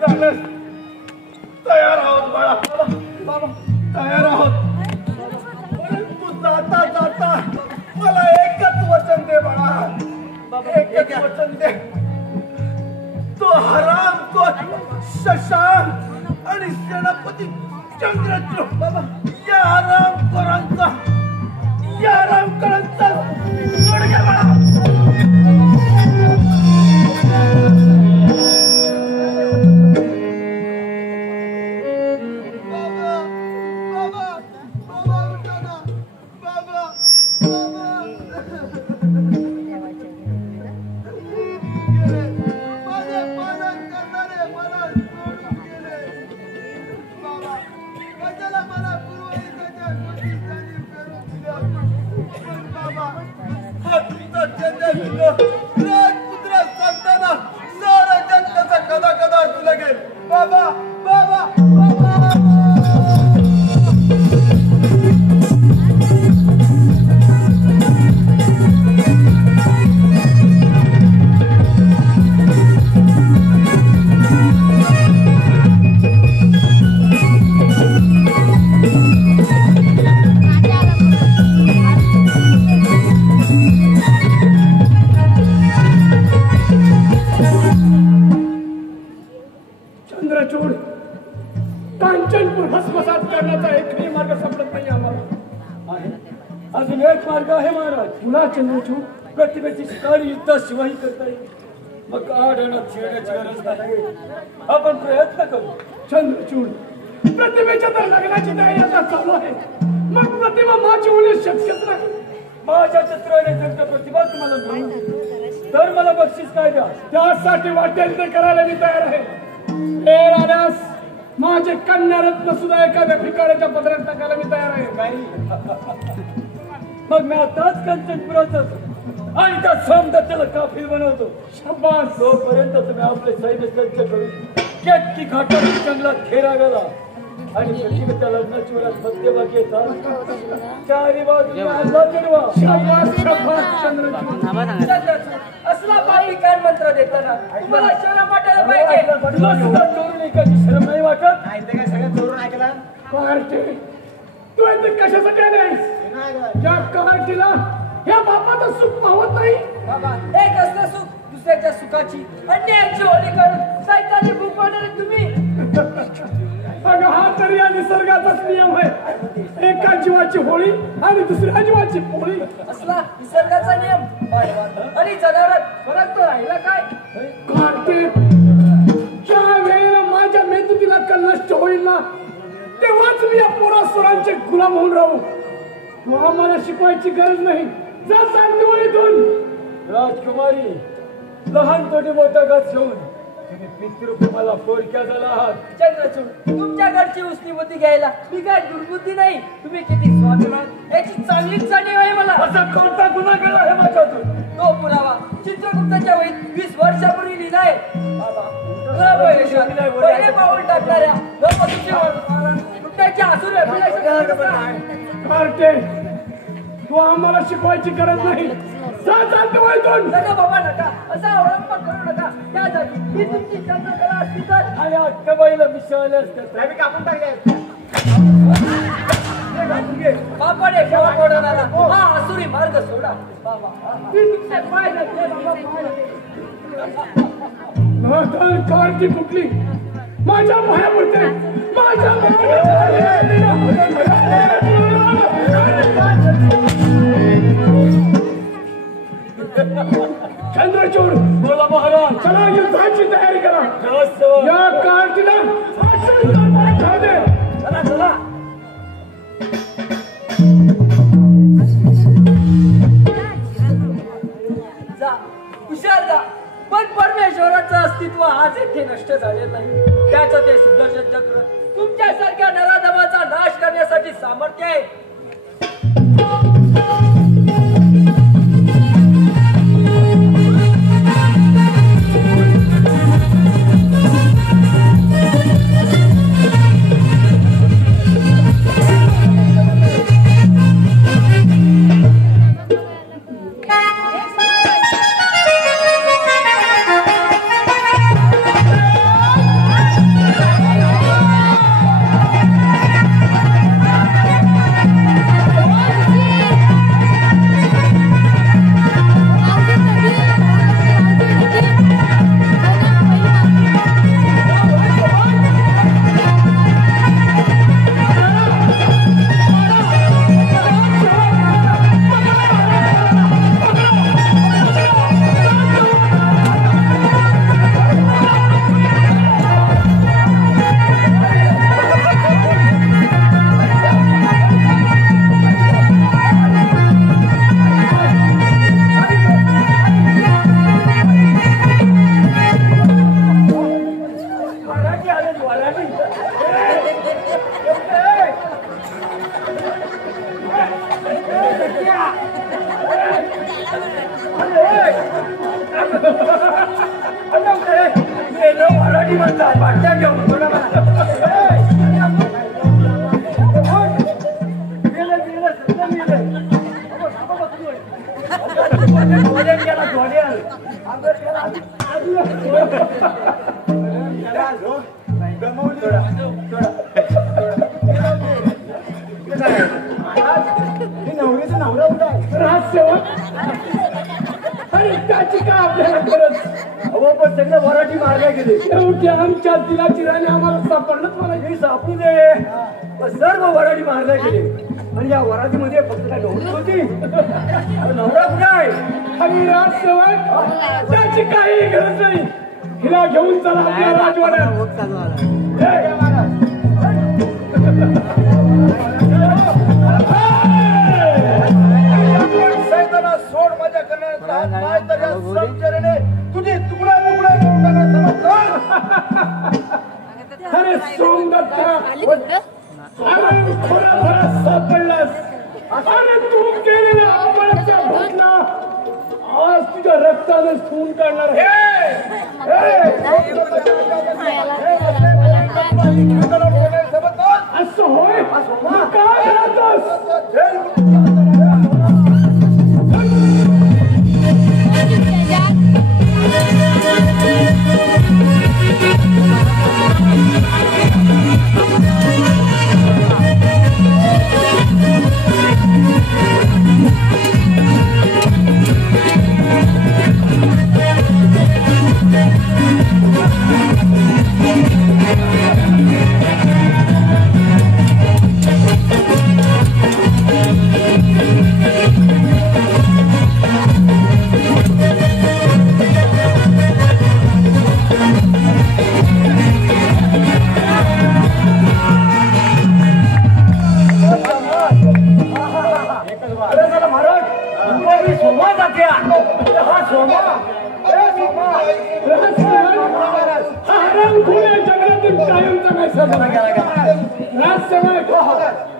जाण्यास तयार आहोत बाळा. बाबा तयार आहोत. परंतु जाता जाता मला एकच वचन दे बाळा. एकच वचन दे. तो हरामखोर शशांक आणि सेनापती चंद्रचूड बाबा या हरामखोरांचा सोड घे बाळा. राजपुत्र सांगताना सारा जग त्याचा कदा कदा असू लागेल. बाबा बाबा चंद्रचूड कांचनपूर भस्मसात करण्याचा एकही मार्ग सापडत नाही आम्हाला. अजून एक मार्ग आहे महाराज. पुन्हा चंद्रचूड प्रतिभेची शिकारी युद्धाशिवाय करता येईल. मग आढळण्यात शिरण्याची गरज नाही. आपण प्रयत्न करू. चंद्रचूड प्रतिभेच्या तर लग्नाची तयारी आता चालू आहे. मग प्रतिभा माझी होणे शक्यच नाही. माझ्या चित्राने जर प्रतिभा तुम्हाला मिळाली तर मला बक्षीस काय द्या. त्यासाठी वाटेल ते करायला मी तयार आहे. हे राजास माझे कन्यारत्न सुद्धा एखाद्या भिकाऱ्याच्या पदरात टाकायला मी तयार आहे. काही मग मी आताच कंचनपुरातच आणि त्या सोमदत्ताला काफील बनवतो. शाबास. तोपर्यंत तुम्ही आपले सैन्य सज्ज करून केतकी घाटावरील जंगलात घेरा गेला आणि प्रतिभेच्या लग्नाची वेळात मध्यभागी येतात. चारी बाजूने हल्ला चढवा. शाबास शाबास चंद्रचूड. असला बालिकान मंत्र देताना मला शरम वाटायला पाहिजे. तुला सुद्धा चोरून ऐकायची शरम नाही वाटत? नाही ते काय सगळं चोरून ऐकला. कार्टे तू इथे कशासाठी आलायस? या कार्टीला या बापाचं सुख पाहत नाही. बाबा एक असतं सुख दुसऱ्याच्या सुखाची अन्यायाची होळी करून सायकाची भूक पाडणारे तुम्ही. अगं हा तर या निसर्गाचाच नियम आहे. एका जीवाची होळी आणि दुसऱ्या जीवाची पोळी असला निसर्गाचा नियम. आणि जनावरात फरक तो राहिला काय? कार्टे ज्या वेळेला माझ्या मेंदुतीला कल नष्ट होईल ना तेव्हाच मी या पोरासुरांचे गुलाम होऊन राहू. तू आम्हाला शिकवायची गरज नाही. जा सांगतो इथून. राजकुमारी लहान तोटी मोठा घात घेऊन तुम्ही पितृप्रेमाला फोडक्या झाला आहात. चंद्रचूड तुमच्याकडची उसनी बुद्धी घ्यायला मी काय दुर्बुद्धी नाही. तुम्ही किती स्वाभिमान याची चांगलीच जाणीव आहे मला. असा कोणता गुन्हा केला आहे माझ्यातून? तो पुरावा चित्रगुप्ताच्या वहीत 20 वर्षापूर्वी लिहिलाय. पहिले पाऊल टाकणाऱ्या तुमच्याची आसुर कार्टे तू आम्हाला शिकवायची गरज नाही. नका बाबा नका. असा अवलंब करू नका. त्या जागी ही तुमची चंद्रकला असती तर आणि अक्काबाईला विषयाले असते कापून टाकले. बापाने शेवा पडणारा हा आसुरी मार्ग सोडा. कार्टी फुटली माझ्या माया पडते. माझ्या चंद्रचूड बोला महाराज. चला युद्धाची तयारी करा. या कार्टीला चला चला. जा हुशार जा. पण परमेश्वराचं अस्तित्व आज येथे नष्ट झालेलं नाही. त्याचं ते सुदर्शन चक्र तुमच्यासारख्या नराधमाचा नाश करण्यासाठी सामर्थ्य आहे. मराठी म्हणतात वाटत्या घेऊन नवरीचा नवरा उठा राजसेवक अरे त्याची का आपल्याला करत अहो पण सगळे वराठी मारल्या गेले शेवटी आमच्या दिलाची राणी आम्हाला सापडलंच मला हे सापडू दे सर्व वराठी मारल्या गेले आणि या वराठीमध्ये फक्त काय नवरी होती नवरा कुठे आहे आणि राजसेवक त्याची काही गरज नाही हिला घेऊन चला आपल्या राजवाड्यात सोड मजा करण्याचा तुझे तुकडा तुकडा अरे सोमदत्ता अरे थोडा सापडलास अरे तू केलेला अपराधाचा घटना आज तुझ्या रक्ताने खून काढणार असं होय काय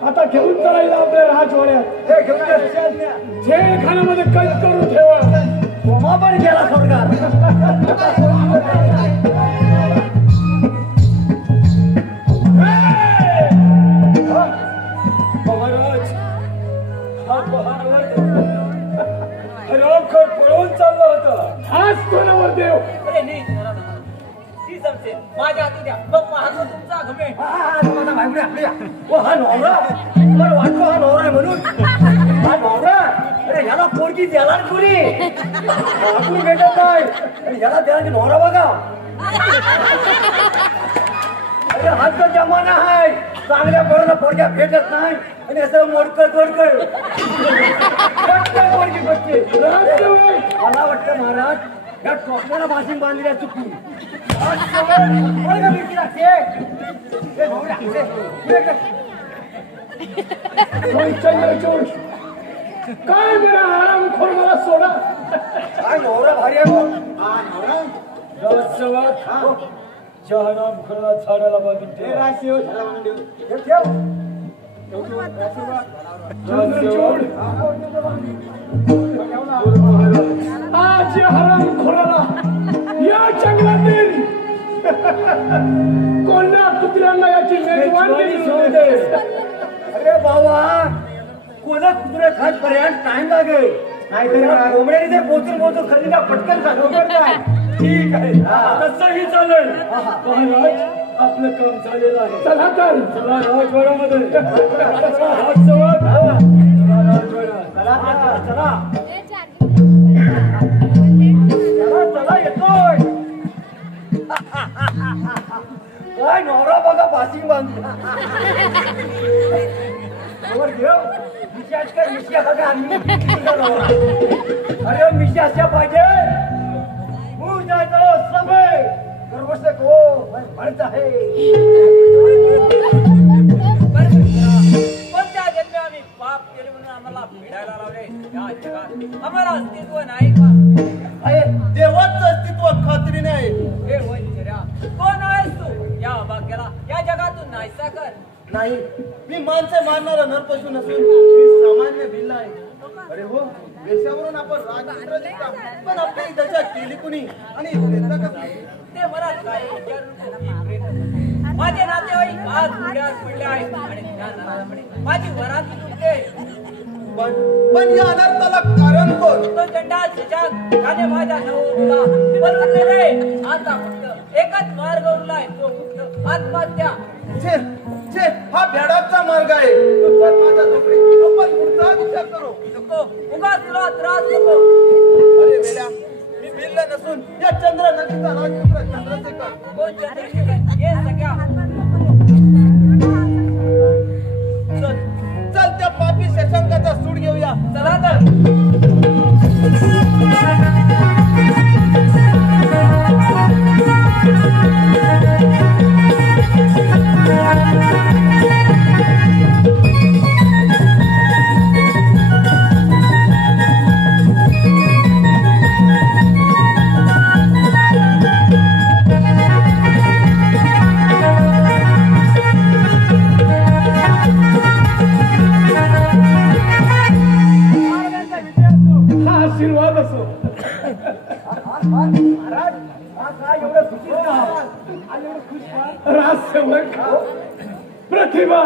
आता घेऊन चलायला आपल्या राजवाड्यात जेलखान्यामध्ये कैद करून ठेवा सोमा पण गेला सरकार पळून चाललं होतं आज कोणावर देव माझ्या हाती द्या मग पाहतो तुमचा घमे हा नवरा मला वाटतो हा नवरा आहे म्हणून हा नवरा अरे याला पोरगी द्याला पुरी आपण भेटत नाही अरे याला द्यायला नवरा बघा अरे हाच जमाना आहे चांगल्या पोराला पोरग्या भेटत नाही आणि असं मोडकं जोडकं पोरगी बघते मला वाटतं महाराज या टोपल्याला भाषण बांधलेल्या चुकी काय बरं आराम खोर मला सोडा काय नवरा भारी जहनाम खरला झाडाला बांधून आज हराम खोराला या जंगलातील कोणत्या कुत्र्यांना याची मेजवानी अरे बाबा कोणा कुत्रे खात पर्यंत टाइम लागेल नाहीतर कोंबड्याने ते पोचून पोचून खरेदीला पटकन सांगू ठीक आहे तसंही चालेल महाराज आपलं काम झालेलं आहे चला तर चला राजवाड्यामध्ये चला चला येतोय काय नवरा बघा पासिंग बांधून अरे मिशी अशा पाहिजे समय गर्वसे को म्हणत आहे कोणत्या जन्मी आम्ही पाप केले म्हणून आम्हाला भिडायला लावले या जगात आम्हाला अस्तित्व नाही का देवाचं अस्तित्व खात्री नाही हे वंचर्या कोण आहेस तू या बाकी गेला या जगातून नाहीसा कर. नाही, मी माणसे मारणारा नरपशु नसून मी सामान्य भिल्ल आहे. अरे हो, वेशावरून आपण राजपुत्र दिसता, पण आपली दशा केली कुणी आणि प्रेता कसली? ते मला काही विचारू नको. माझे नातेवाईक आज पुण्यात पडले आहेत आणि त्या नारामुळे माझी वरात तुटते. पण या अनर्थाला कारण कोण? तो चंडाल शशांक त्याने माझ्या नवरीला बदलून दिले. आता फक्त एकच मार्ग उरलाय, तो फक्त आत्महत्या. छे छे, हा भेडाचा मार्ग आहे. तू चल माझ्या झोपडीत, आपण पुढचा विचार करू. नको, उगाच तुला त्रास नको. अरे वेड्या, मी भिल्ल नसून या चंद्र नदीचा राजपुत्र चंद्रशेखर. कोण चंद्रशेखर? ये सगळ्या चल चल, त्या पापी शशांकाचा सूड घेऊया. चला तर. हा आशीर्वाद असो. राजसेवक प्रतिभा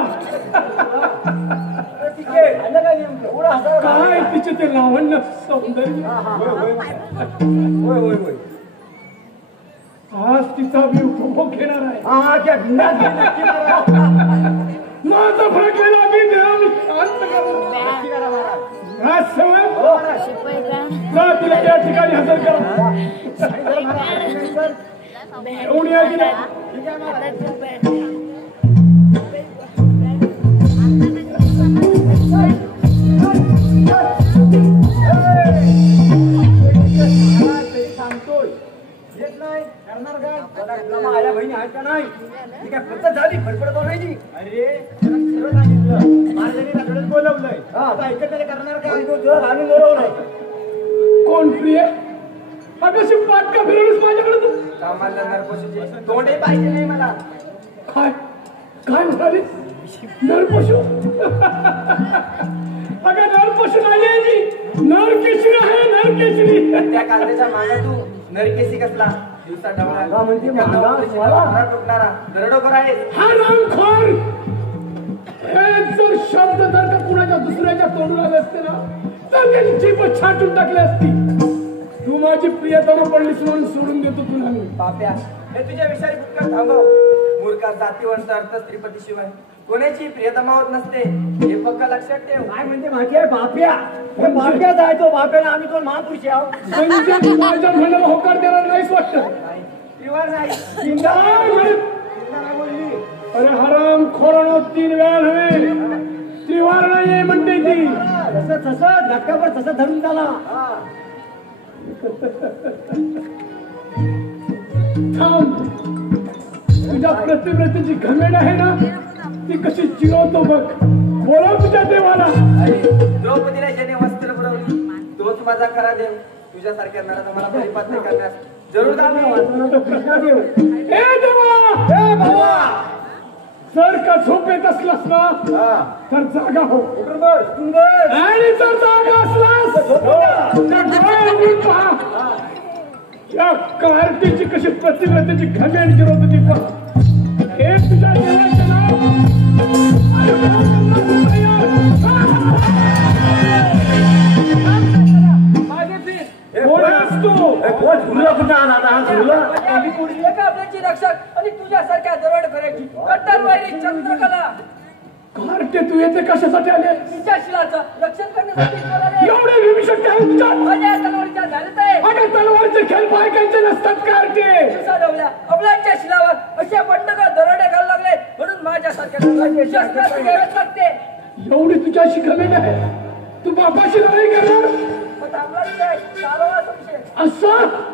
काय तिचे ते लावण्य सौंदर्य. आज तिचा मी उपभोग घेणार आहे. माझा फरकलेला मी देवाला शांत करणार. राजसेवक जा तिला त्या ठिकाणी हजर करा. एवढी आहे सांगतोय येत नाही करणार काय? माझ्या बहिणी आहेत का नाही? ती काय फक्त झाली फडफड बोलायची. अरे सरळ सांगितलं, माझ्याने रात्रच बोलवलंय. आता ऐकत नाही करणार काय? आम्ही बोलवलंय. कोण प्रिय? अगं पाठ का फिरवलीस माझ्याकडे तू? सामान्य नरपशुचे तोंडही पाहिजे नाही मला. काय काय म्हणालीस? नरपशु? अगं नरपशु नाही आहे मी, नरकेशरी आहे. नरकेशरी. त्या कांद्याच्या मागे तू नरकेशी कसला? दिवसा डवळा म्हणते टोकणारा दरडोकर आहे. हा रामखोर. हे जर शब्द जर का कुणाच्या दुसऱ्याच्या तोंडून आले असते ना, तर त्याची जीभ छाटून टाकली असती. तू माझी प्रियतमा पडलीस म्हणून सोडून देतो तुला मी. पाप्या, हे तुझ्या विषारी फुटका थांबव. मूर्खा जातीवंत अर्थ स्त्रीपती शिवाय कोणाची प्रियतमा होत नसते, हे पक्क लक्षात ठेव. काय म्हणते माहिती आहे बाप्या? हे बाप्या जायचो बाप्याने, आम्ही दोन महापुरुष आहोत. म्हणजे माझ्या म्हणाला होकार देणार नाहीच वाटतं. किंवा नाही चिंता नाही बोलली. अरे हराम खोरानो 3 वेळा नव्हे, त्रिवार नाही म्हणते ती. तसं धक्कावर तसं धरून झाला. थांब. तुझ्या प्रतिव्रतेची घमेड आहे ना, ती कशी चिरवतो बघ. बोलाव तुझ्या देवाला. द्रौपदीला ज्याने वस्त्र पुरवली तोच माझा खरा देव. तुझ्यासारख्या नराला मला परिपात्र करण्यास जरूर देव. ए देवा, जर का झोप येत असलास ना, तर जागा हो. आणि जर जागा असलास तर डोळे उघडून पहा. या कार्तीची कशी प्रतिव्रतेची घमेंड गिरवत होती पहा. हे तुझ्या देवाचं नाव. रक्षक आणि तुझ्यासारख्या दरोडेखोराची कट्टर वैरी चंद्रकला. कार्टे तू येते कशासाठी आले? तिच्या शिलाचं रक्षण करण्यासाठी बोलावले. एवढे विभीषण काय तुझ्या? माझ्या तलवारीच्या झालेत आहे. अगं तलवारचे खेळ बायकांचे नसतात कार्टे. दिवसाढवल्या अबलांच्या शिलावर अशा बंडका दरोडे घालू लागले, म्हणून माझ्यासारख्या शस्त्रास्त्र घ्यावेच लागते. एवढी तुझ्याशी घमेंड आहे, तू बापाशी लढाई करणार? मग थांबलाच काय? चालवा संशय. असं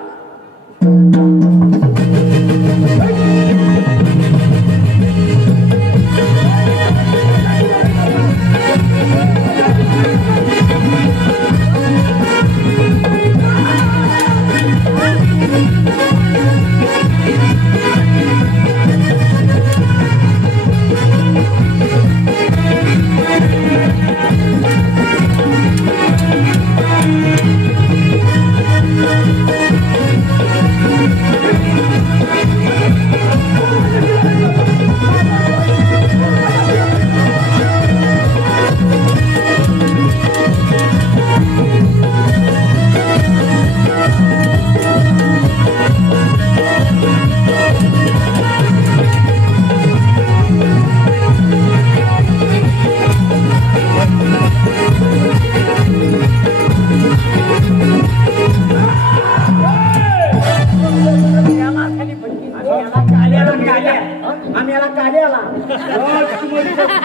आम्ही याला काढ्याला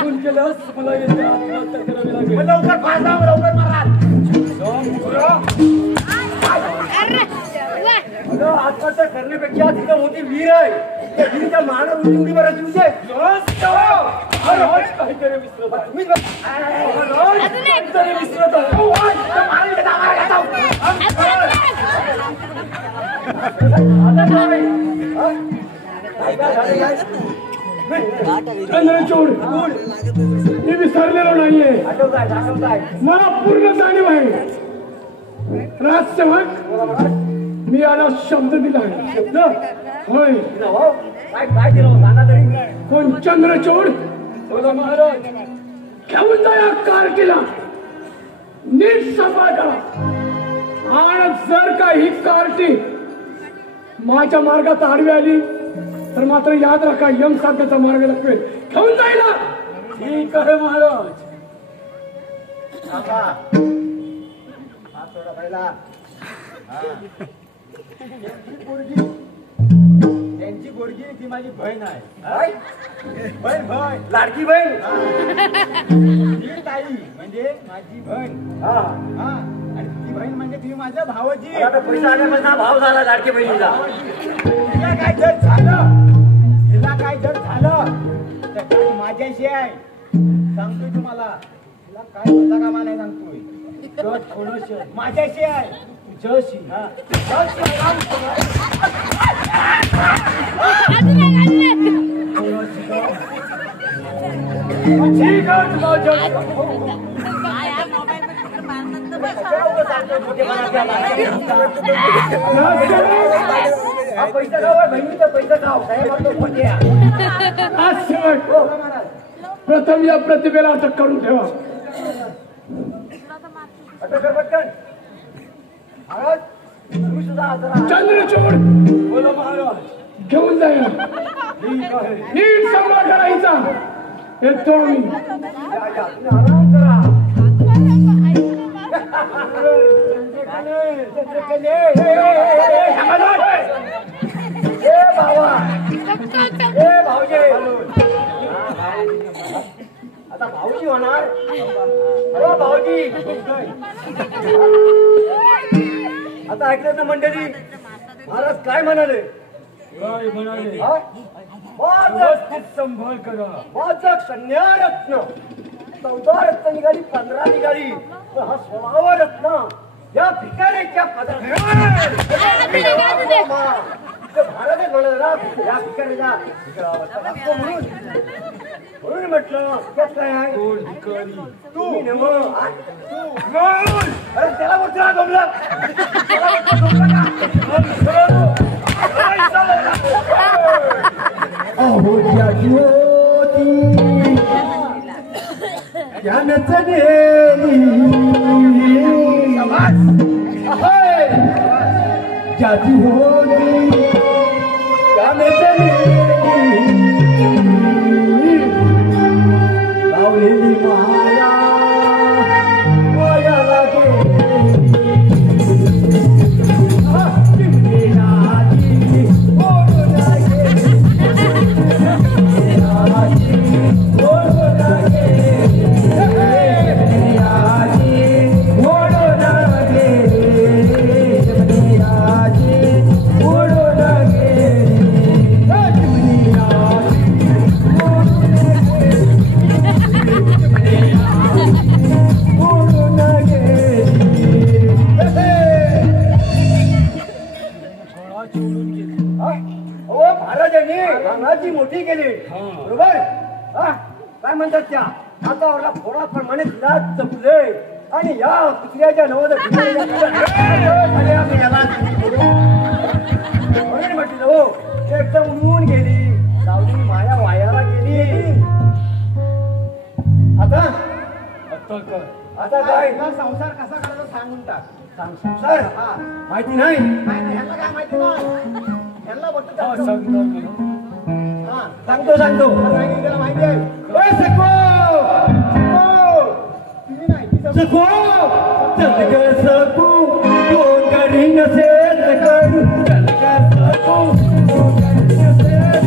फोन केल्यास मला येते आत्महत्या करावी लागेल. लवकर फास लाव, लवकर मारा. आत्महत्या करण्यापेक्षा तिथं मोठी वीर आहे. त्या वीरच्या मानावर उडी बरं जीव दे. काहीतरी विसरत आहे. काहीतरी विसरत आहे. चंद्रचूड मी विसरलेलो नाहीये. आठवताय मला पूर्ण जाणीव आहे. राजसेवक मी याला शब्द दिला आहे. शब्द होय. काय दिलं सांगा तरी. कोण चंद्रचूड बोला महाराज घेऊन जा या कारकीला नीट सांभाळ करा. आणि जर का ही कार्टी माझ्या मार्गात आडवी आली तर मात्र याद राखा यम साध्याचा मार्ग दाखवेल. घेऊन जायला. ठीक आहे महाराज. त्यांची पोरगी ती माझी बहीण आहे. बहीण बहीण लाडकी बहीण. ही ताई म्हणजे माझी बहीण. आणि ती बहीण म्हणजे ती माझ्या भावाची. पैसा आल्यापासून भाव झाला लाडकी बहिणीला. हिला काय जर झालं तर काय माझ्याशी आहे. सांगतोय तुम्हाला तिला काय होता कामा नाही सांगतोय. माझ्याशी आहे. तुझ्याशी ठीक आहे माझ्या पैसा गाव आहे. बहिणीचा पैसा गाव साहेब. प्रथम या प्रतिभेला अटक करून ठेवा. अटक कर पटकन. महाराज तुम्ही सुद्धा हजरा. चंद्रचूड बोला महाराज घेऊन जाया. नीट सांभाळ करायचा. येतो आम्ही. आराम करा. भाऊजी आता भाऊजी होणार. हो भाऊजी आता ऐकलं ना मंडळी. महाराज काय म्हणाले. काय म्हणाले. व्यवस्थित संभाळ करा. माझं कन्या रत्न 14 रत्न निघाली 15 निघाली. पण हा 16वा रत्न या भिकाऱ्याच्या पदरात. महाराजच म्हणाले ना या भिकाऱ्याच्या म्हणून म्हटलं त्यात काय आहे. तू अरे त्याला बोलतो जमलं. अहो ज्याची होती ज्ञानच देवी. ज्याची होती ज्ञानच देवी. लावलेली माया मायाला रांगाची मोठी केली. बरोबर. काय म्हणतात त्या आता वरला फोडाप्रमाणे तिला जपले. आणि या कुत्र्याच्या नवद म्हटलं हो एकदम उडवून गेली. लावली माया वायाला गेली. आता काय संसार कसा करायचा सांगून टाक. संसार माहिती नाही. काय माहिती ना यांना सांगतो माहिती आहे. सखो चल ग सकू कोण करी नसेल करू. चल ग सकू कोण करी नसेल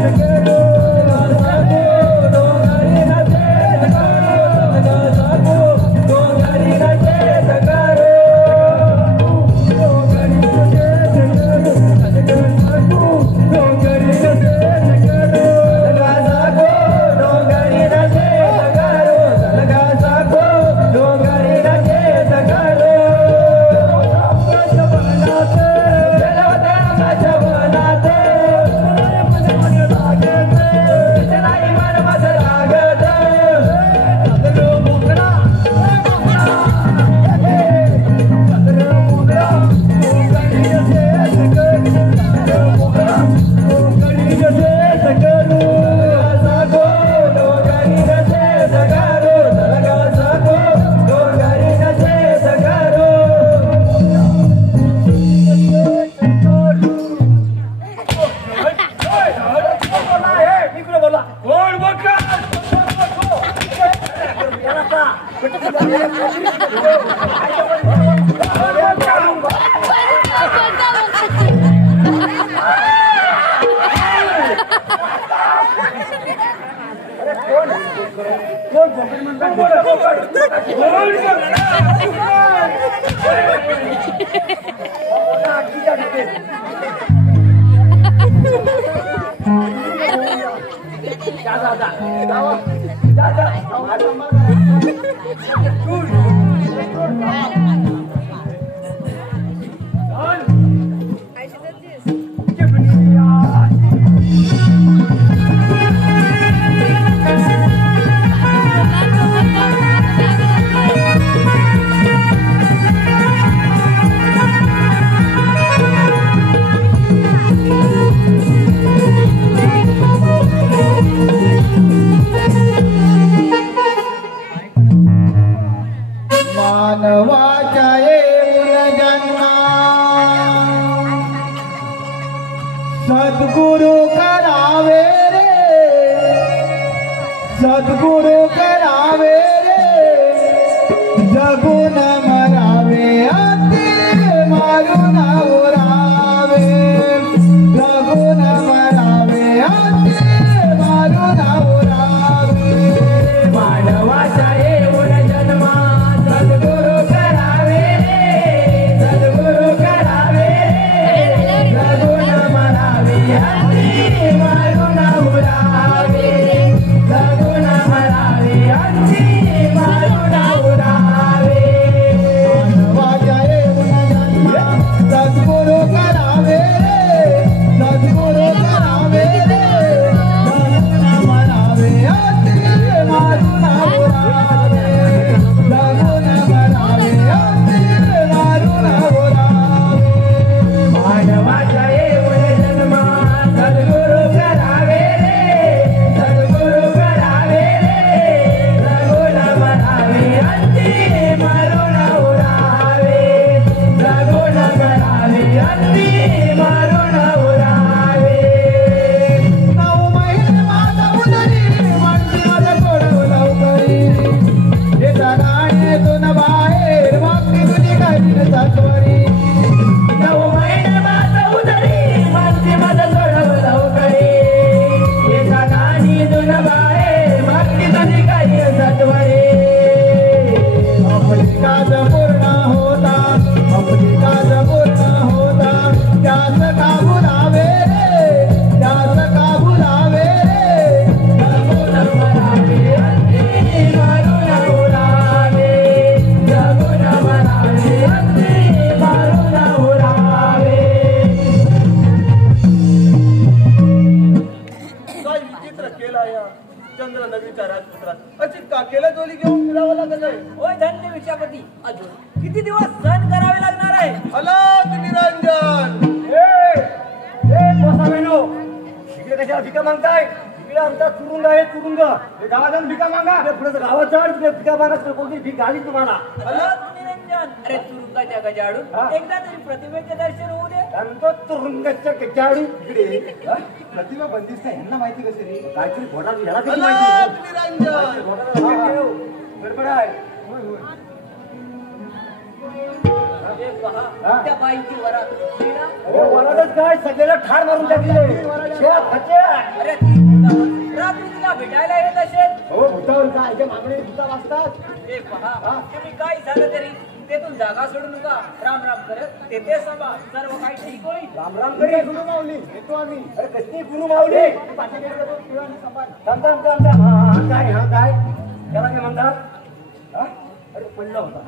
मानवाच्या येऊन जन्मा सद्गुरु करावे रे, सद्गुरु करावे रे, जगून मरावे अति मारून उरावे, जगून मरावे अति मारून उरावे. मानवाच्या येऊन जन्मा सद्गुरु करावे रे, सद्गुरु करावे रे, जगून मरावे अति मारून उरावे, जगून मरावे अति मारून उरावे. मानवाच्या येऊन जन्मा सद्गुरु करावे रे, सद्गुरु करावे रे, जगून मरावे अति मारून उरावे, जगून मरावे अति मारून उरावे. मानवाच्या येऊन जन्मा सद्गुरु करावे रे, सद्गुरु करावे रे, जगून मरावे अति मारून उरावे, जगून मरावे अति मारून उरावे. 9 महिने माझा उदरी म्हणती मला सोडव लवकरी, हे जगाण्यातून बाहेर वागती तुझी काही सासवरी. 9 महिने माझा उदरी म्हणती मला सोडव लवकरी, हे जगाण्यातून बाहेर वागती तुझी काही सासवरी. आपली काज पूर्ण होता, आपली काज पूर्ण होता, त्यास का बुलावे रे, त्यास का बुलावे रे, जगून मरावे अति मारून उरावे, जगून मरावे अति मारून उरावे. काय विचित्र केला या चंद्रनगरीच्या राजपुत्रात अशी काकेला जोली घेऊन फिरावं लागत आहे. ओय धन्य विचापती, अजून किती दिवस सहन करावे लागणार आहे? अलाद निरंजन बसावेनो, इकडे कशाला भिका मागताय? इकडे आमचा तुरुंग आहे, तुरुंग. हे गावात जाऊन भिका मागा. पुढे गावात जाऊन तिकडे भिका मागा, कोणती भीक घाली तुम्हाला. अलाद निरंजन, अरे तुरुंगाच्या गजाडून एकदा तरी प्रतिमेचे दर्शन होऊ दे. आणि तो तुरुंगाच्या गजाडू इकडे प्रतिमा बंदिस्त आहे, यांना माहिती कशी रे? काहीतरी घोडा याला कशी माहिती? गडबड आहे. हे पहा त्या बाईची वरात ही ना? अरे वरातच काय सगळ्याला ठार मारून टाकले अरे ती भूतावर रात्री तिला भेटायला येत असेल. हो भूतावर काय ते मागणे भूता वाजतात. हे पहा तुम्ही काय झालं तरी तेथून जागा सोडू नका. राम राम करत तेथे सभा सर्व काही ठीक होईल. राम राम करे गुरु माऊली येतो आम्ही. अरे कसली गुरु माऊली थांब थांब थांब थांब. हा काय त्याला काय म्हणतात? हा? अरे पडला होता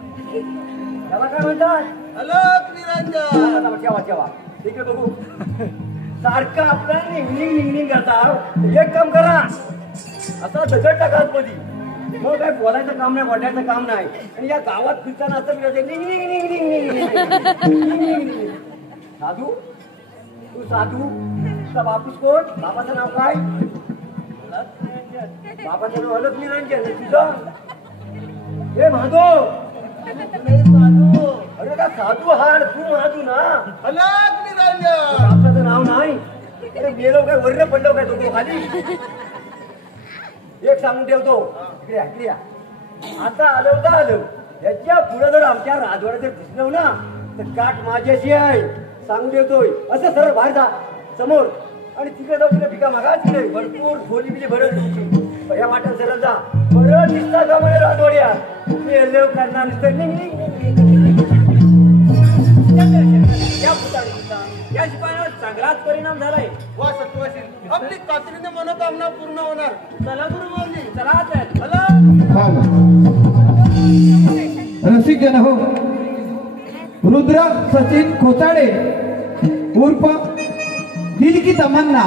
त्याला काय म्हणतात? अलक निरंजन. ठेवा ठीक आहे बघू. सारखं आपला निंग करता. एक काम करा असा दगड टाका आतमध्ये. मग काय बोलायचं काम नाही वाटायचं काम नाही. आणि या गावात फिरताना असं फिरायचं निंग. साधू तू साधू तुझा बापूस कोण? बाबाचं नाव काय? बाबाचं नाव अलक निरंजन. तुझं हे माधव साधू. अरे का साधू हाड तू महादू ना. अलक निरंजन. बापाचं नाव नाही. अरे गेलो काय वरनं पडलो काय तो खाली. एक सांगून ठेवतो इकडे या. आता आलं याच्या पुढे जर आमच्या राजवाड्यात जर दिसलं ना तर काट माझ्याशी आहे सांगून ठेवतोय. असं सरळ बाहेर जा समोर आणि तिकडे जाऊ तिकडे भिका मागा. तिकडे भरपूर खोली बिली भरत तुमची या वाट्यात सरळ जा. बरं दिसता का मला राजवाड्या मेलेव करणार या भूताळीचा या शिपायावर चांगलाच परिणाम झालाय. वा सत्वाशील आपली तातडीने मनोकामना पूर्ण होणार. चला गुरु माऊली चला तर. रसिकजन हो, रुद्र सचिन खोचाडे उर्फ दिल की तमन्ना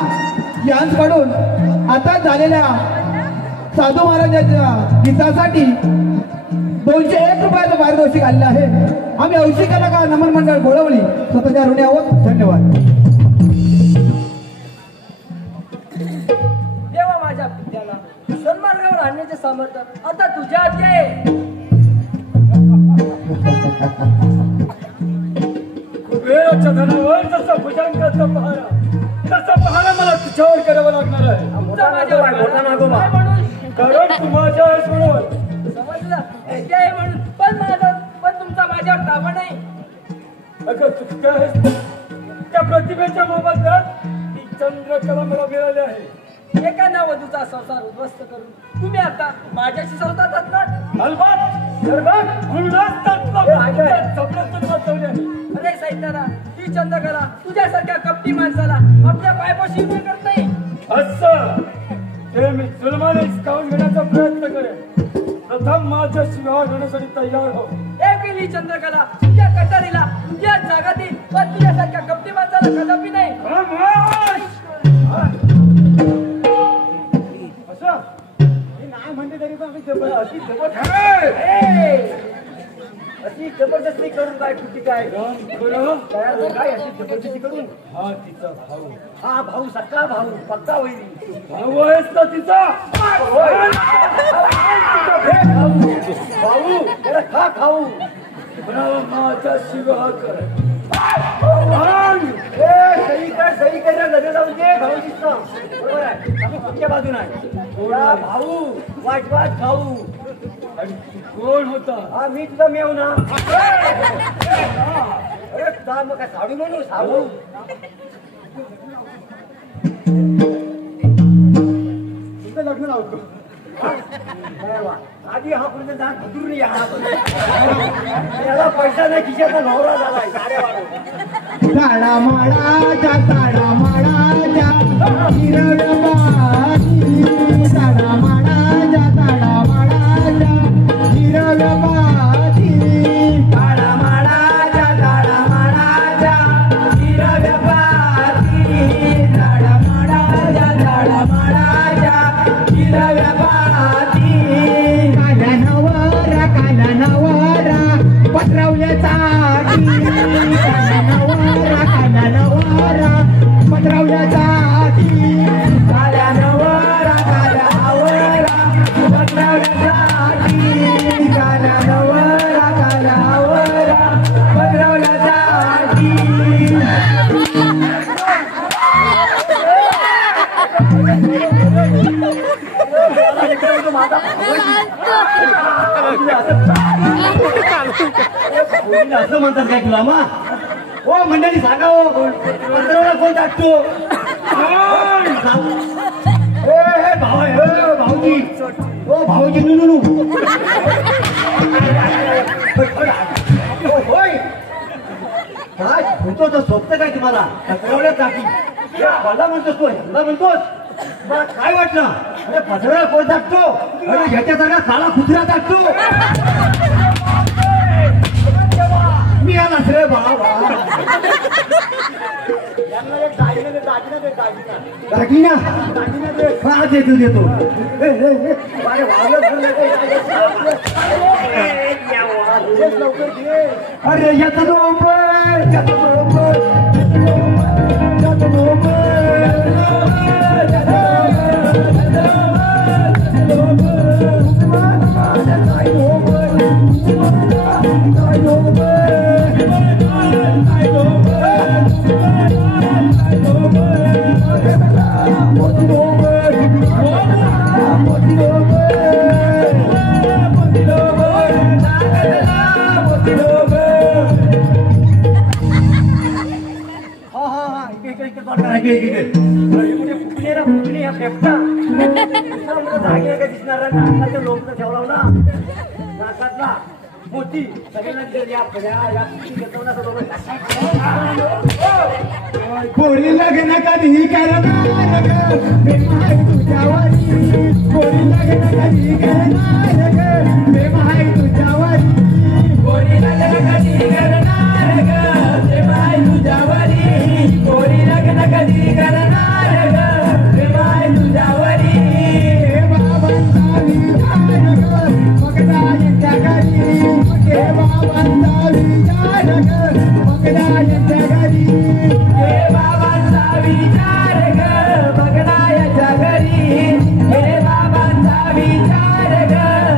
यांच्याकडून आता झालेल्या साधू महाराजांच्या गीतासाठी 201 रुपयाचं पारितोषिक आलेलं आहे. आम्ही औषधी कलाकार नमन मंडळ गोळवली स्वतःच्या ऋणी आहोत. धन्यवाद. देवा माझ्या पित्याला सन्मार्गावर आणण्याचे सामर्थ्य आता तुझ्या हाती आहे. कुबेराच्या धनावर जसं भुजंगाचा पहारा मला तुझ्यावर करावा लागणार आहे. तुमचा माझ्यावर मोठा नागोबा. काय म्हणून कारण तू माझ्या आहेस म्हणून. समजलं ते आहे म्हणून. पण तुमचा माझ्यावर ताबा नाही. अगं चुकता आहेस त्या प्रतिभेच्या मोबदल्यात ती चंद्रकला मला मिळाली आहे. एका वधूचा संसार उद्ध्वस्त करून तुम्ही आता माझ्याशी संसारात असणार. अलबत्त सरबत म्हणूनच तर सगळं वाचवले आहे. अरे सैताना ही चंद्रकला तुझ्यासारख्या कपटी माणसाला आपल्या पायपाशी उभे करत नाही. असं ते मी जुलमाने हिसकावून घेण्याचा प्रयत्न करेन. प्रथम माझ्याशी विवाह होण्यासाठी तयार हो. एक केली चंद्रकला तुझ्या कटारीला तुझ्या जगातील पण तुझ्यासारख्या कपटी माणसाला कदापि नाही. असं मी नाही म्हणते तरी पण अशी जबरदस्ती करून काय कुठे काय तयार हो काय अशी जबरदस्ती करून. हा तिचा भाऊ. हा भाऊ सक्का भाऊ पक्का होईल. भाऊ आहेस ना तिचा. भाऊ त्याला खा खाऊ. माझ्याशी विवाह कर. सही कर लगे जाऊन दे भाऊ दिसतो. बरोबर आहे आपण तुमच्या बाजून आहे. भाऊ वाट खाऊ. कोण होता? हा मी तुझा मेव ना. अरे जा मग काय साडू म्हणू साडू. तुझं लग्न लावतो. आधी हा पुढे जा खजूर नाही याला पैसा नाही खिशाचा नवरा झालाय. ताडा माडाच्या ताडा माडाच्या हिरव्याबाजी. ताडा माडाच्या ताडा माडाच्या हिरव्याबाजी. ताडा माडाच्या ताडा माडाच्या हिरव्याबाजी. ताडा माडाच्या ताडा माडाच्या हिरव्याबाजी. काला नवरा पटरावल्यासाठी. काला नवरा पटरावल्यासाठी. काला नवरा पटरावल्यासाठी. काला नवरा पटरावल्यासाठी. पोरीला असं म्हणतात काय तुला मा हो मंडळी सांगा हो पत्रावळा कोण टाकतो हे भाऊजी हो भाऊजी नु होय काय होतो तर सोपतं काय तुम्हाला पत्रावळ्या टाकी मला म्हणतोस तो ह्यांना म्हणतोस मला काय वाटलं अरे पत्रावळा कोण टाकतो अरे ह्याच्यासारखा काळा कुत्रा टाकतो मी आलाच रे बाबा दागिना हा देतो अरे याचा मोठी पोरी लग्न कधी करणार तुझ्यावारी पोरी लग्न कधी करणार तुझ्यावारी पोरी लग्न कधी करणार तुझ्यावारी पोरी लग्न कधी करणार तुझ्यावारी बाबांचा विचार मगदाच्या घरी बाबांचा विचार मगदाच्या घरी बाबांचा विचार मगदाच्या घरी बाबांचा विचार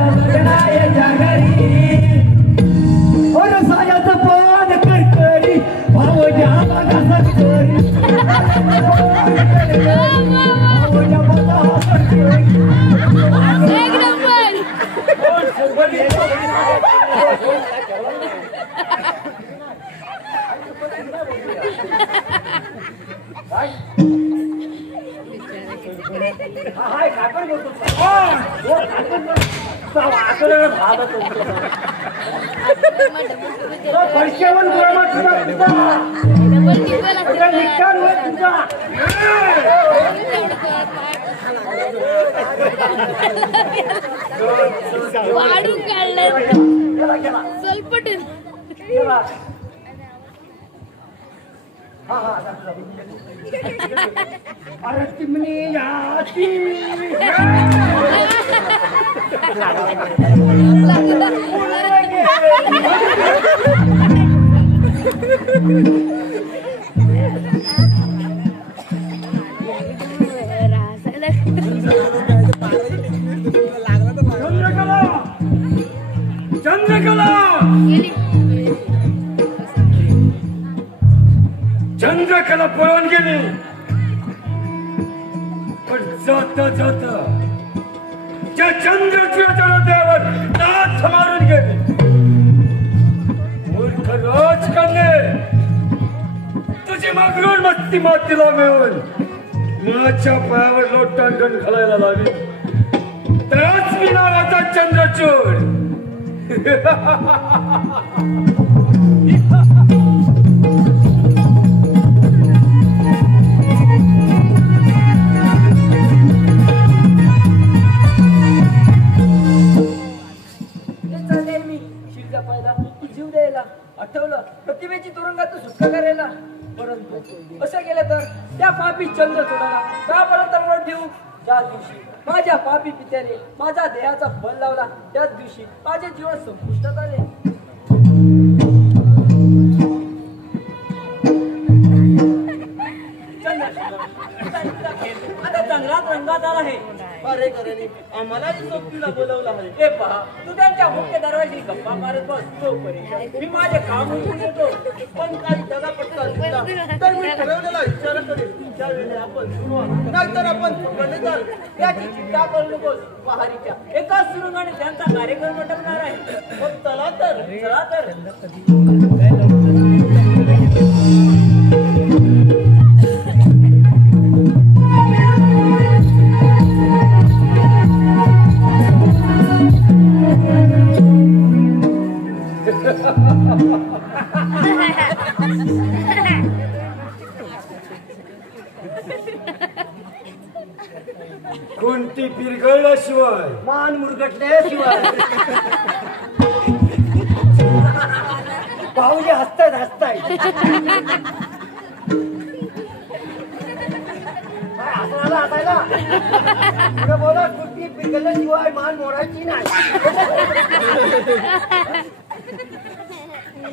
मगदाच्या घरी सायाचं पान करकरी भावजा बघा सकरी वाढून काढलं स्वल्पट अरे चिमणी याची चंद्रकला चंद्रकला पळून गेली पण जाता जाता त्या चंद्रचूडाच्या डोक्यावर नाथ मारून गेली मूर्ख राजकन्ये तुझी मागरून मस्ती मातीला मिळून माझ्या पायावर लोटांगण घालायला लागली तरच मी नावाचा चंद्रचूड जीव द्यायला आठवलं प्रतिमेची तुरुंगातून सुटका करायला परंतु असं केलं तर त्या पापी चंद्रचूडाला का परत तलवार ठेवू ज्या दिवशी माझ्या पापी पित्याने माझा देहाचा बल लावला त्याच दिवशी माझे जीवन संपुष्टात आले आता जंगलात रंगात आला आहे अरे करणे आम्हालाही सोबतीला बोलवलं आहे. हे पहा तू त्यांच्या मुख्य दरवाजी गप्पा मारत बस तोपर्यंत मी माझे काम उरकून येतो. पण काही जगा पटका दिसला तर मी ठरवलेला विचार करेन त्यावेळी आपण सुरू नाहीतर आपण पकडले जाल. याची चिंता करू नकोस. पहारीच्या एकाच सुरुंगाने त्यांचा कार्यक्रम अटकणार आहे. मग चला तर चला तर कोणती पिरगळल्याशिवाय मान मुरगटल्याशिवाय पाहुणे हसतायत हसायला पुढे बोला कुठली पिरगळल्याशिवाय मान मोडायची नाही.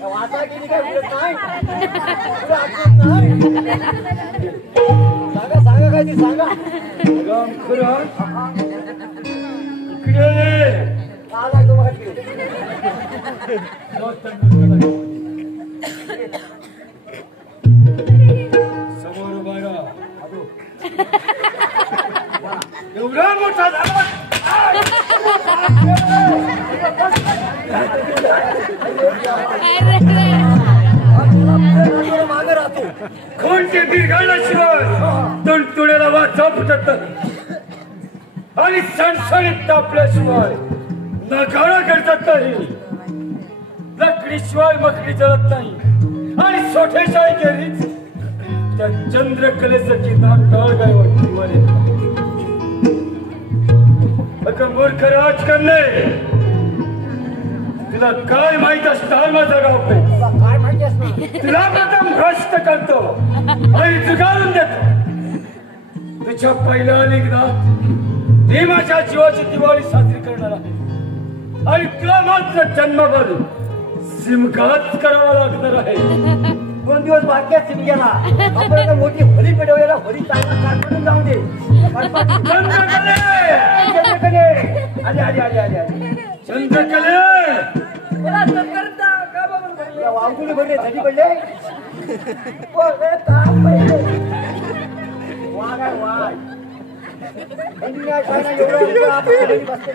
वाचा गेली काय बोलत नाही. सांगा काय ती सांगा. राम खरं इकडे ये. आला तो बघा तिकडे. समोर उभा राहा. एवढा मोठा झाला मागे राहतो. कोणते बिरगाळल्याशिवाय दोन तुळ्याला वाचा फुटत आणि सणसणीत तापल्याशिवाय नगाळा करतात नाही. लकडीशिवाय मकडी जळत नाही आणि सोठेशाही केलीच त्या चंद्रकलेसाठी नाटाळ काय वाटते. मूर्ख राजकन्ये तुला काय माहित असणार माझा गाव काय माहिती असणार. तुला प्रथम भ्रष्ट करतो आणि जुगारून देतो. तुझ्या पहिल्या लिंगणात मी माझ्या जीवाची दिवाळी साजरी करणार आहे आणि तुला मात्र जन्मभर सिमघात करावा लागणार आहे. 2 दिवस बाकी आहेत सिमग्याला. आपण मोठी होली पेटवलेला होली चांगला कारकडून जाऊ दे. चंद्रकले आली आली आली आली आली. चंद्रकले मला करता का बघून या वावगुडी भरले धडी पडले. ताप पडले. वाघ आहे वाघ. थंडी नाही काय नाही एवढं आपण घरी बसते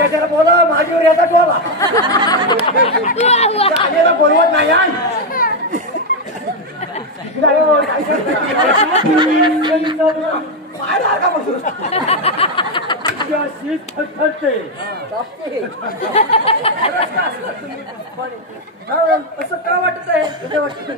कशाला बोला माझ्यावर याचा टोला आलेला बोलवत नाही असं का वाटत आहे. कसं वाटतं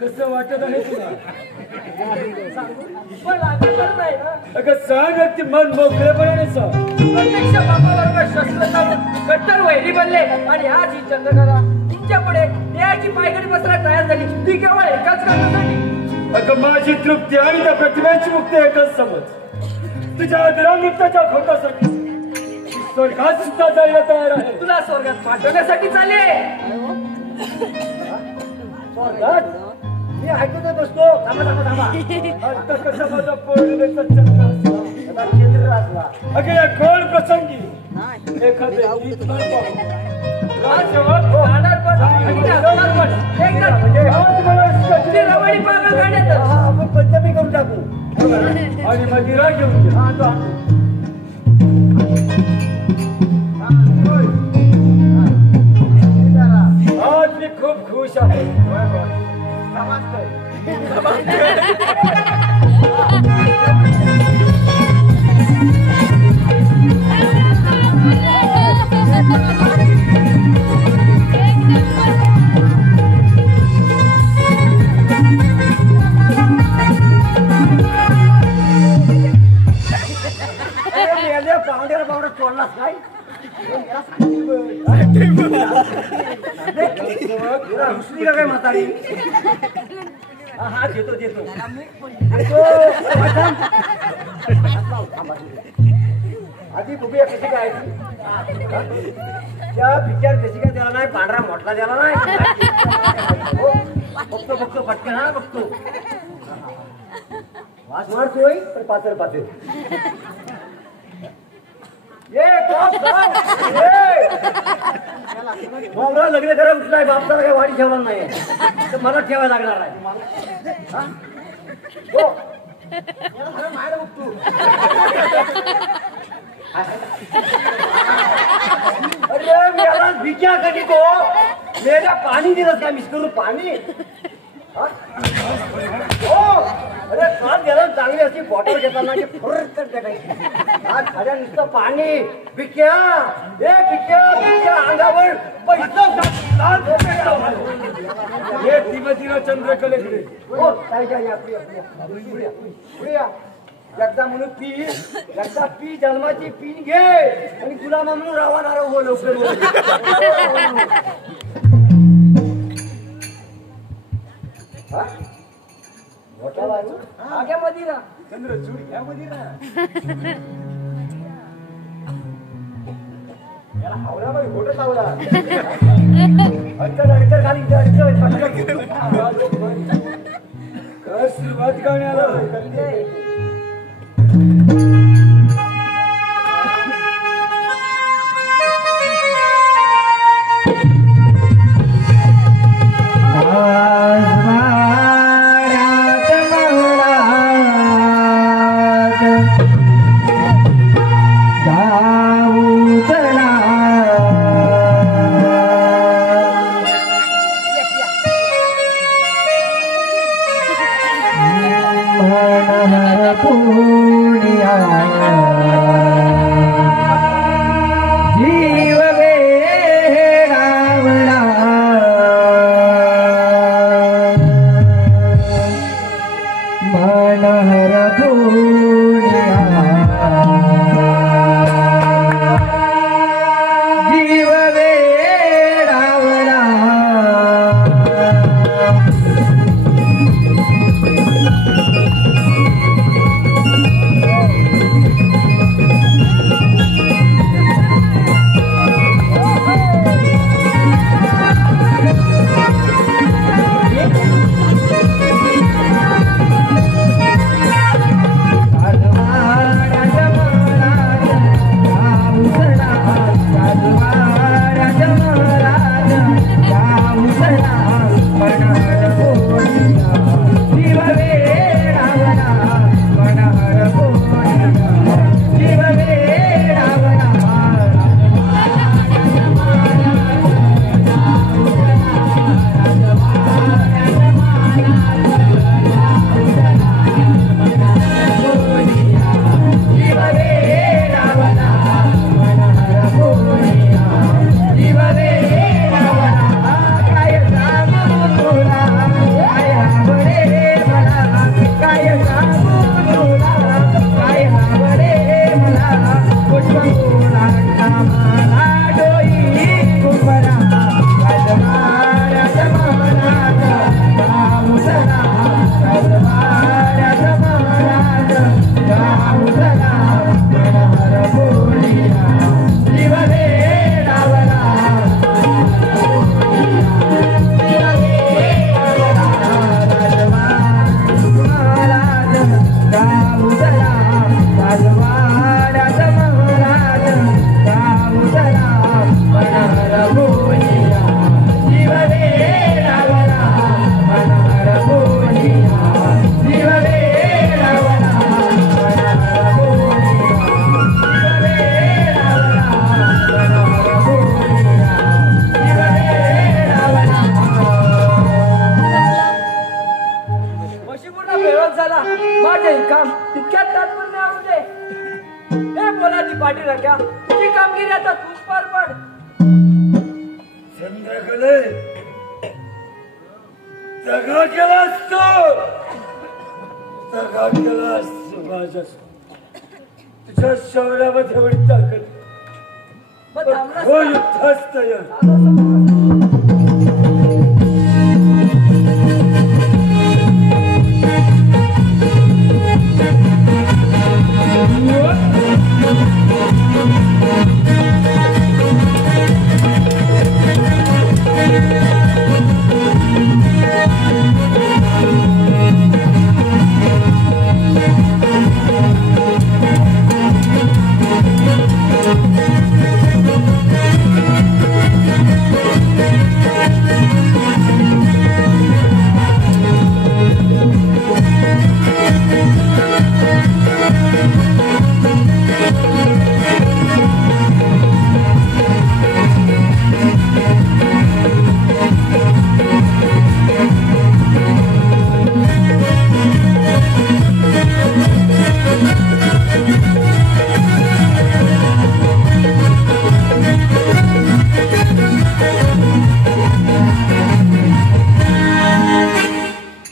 कसं वाटत आहे तुला. पण लागत नाही ना. अगं सांग अगदी मन मोकळेपणाने सांग. प्रत्यक्ष बापाबरोबर शस्त्र चालून कट्टर वैरी बनले आणि आज ही चंद्रकला तुमच्या पुढे न्यायाची पायगडी बसला तयार झाली. ती केवळ एकाच कारणासाठी. अगं माझी तृप्ती आणि त्या प्रतिभेची मुक्ती एकच समज. तुझ्या आदरामृताच्या खोटासाठी स्वर्गात सुद्धा जायला तयार आहे. तुला स्वर्गात पाठवण्यासाठी चालले. स्वर्गात मी ऐकतच बसतो. थांबा थांबा थांबा. आता कसं माझा पडलेचा चंद्र असला आता चंद्र असला अगे या गोड प्रसंगी एखादे गीत म्हण पाहू. राजवट रवळी पागल गाण्यात हा आपण पंचमी करून टाकू. आणि मदिरा घेऊन घे. हा तो आज मी खूप खुश आहे. पाहुण्याला पाहुणा सोडलास काय रुसली का काय म्हातारी. हा देतो देतो आधी बघूया कशी काय त्या पिक्चर कशी काय द्याला नाही. पांढरा मोठला द्याला नाही. बघतो बघतो पटकन हा बघतो. वास मारतोय पण पातळ पातळ. लग्न करा उठलाय बापचा काही वाडी ठेवणार नाही तर मला ठेवायला लागणार आहे. अरे मला भिक्या कधी तो मेरा पाणी दिलंस का मिस करून पाणी. अरे काल गेला चांगली अशी बॉटल घेताना हा खऱ्या नुसतं पाणी. भिक्या ए भिक्या भिक्या अंगावर पैसा हे तिमतीला चंद्रकलेकडे. हो काय काय एकदा म्हणून पी एकदा पी जन्माची पीन घे आणि गुलामा म्हणून राहणार हो लवकर. आग्या मदिरा चंद्रचूड ह्या मदिरा. याला हावराबाई घोटच लावला. अडचण अडचण खाली काय सुरुवात गाण्याला. हर माझी पाठी राख्या. तुझी कामगिरी आता तूच पार पाड. चंद्रकले दगा केलास तू माझ्या तुझ्या शौर्यामध्ये एवढी ताकद मग थांबलास हो का? युद्धास तयार.